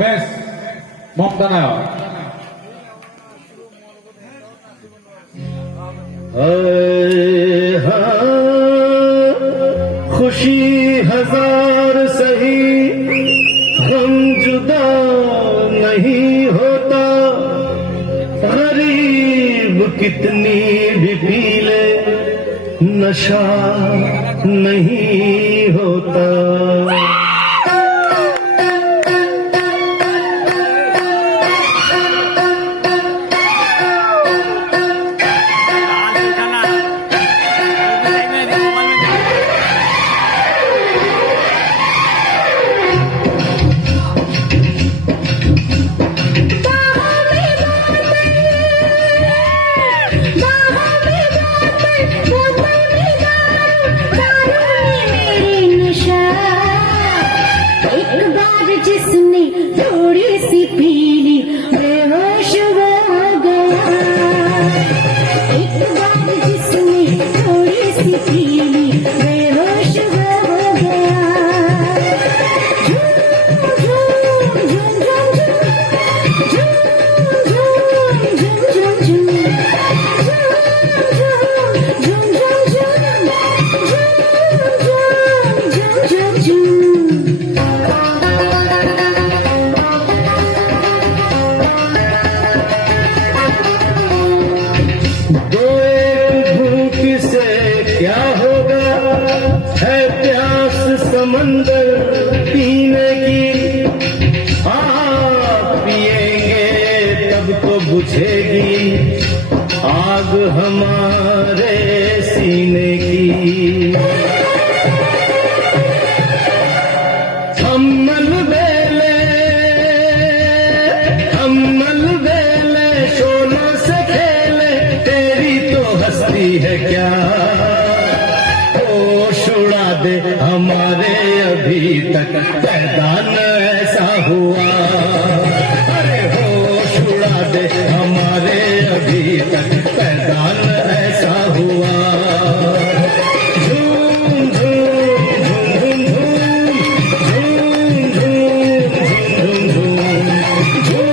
বেশ মমতা নায়ক। खुशी हजार सही गम जुदा नहीं होता, गरीब कितनी भी पी ले नशा नहीं होता। जिसने थोड़ी सी पीली बेहोश हो गया, एक बार जिसने थोड़ी सी पीली बेहोश हो गया। समंदर पीने की पिएंगे तब तो बुझेगी आग हमारे सीने की। हम मलबेले शोलों से खेले, तेरी तो हस्ती है क्या, होश उड़ा दे हमारे अभी तक पैदा न ऐसा हुआ। अरे होश उड़ा दे हमारे अभी तक पैदा न ऐसा हुआ। झूम झूम झूम झूम झूम झूम झूम झूम।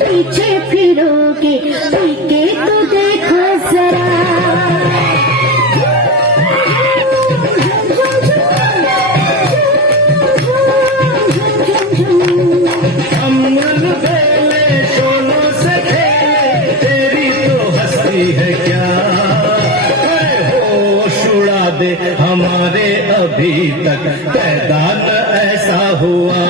पीछे फिरोगे पीके तो देखो जरा। हम मलबेले शोलों से खेले, तेरी तो हस्ती है क्या, होश उड़ा दे हमारे अभी तक पैदा न ऐसा हुआ।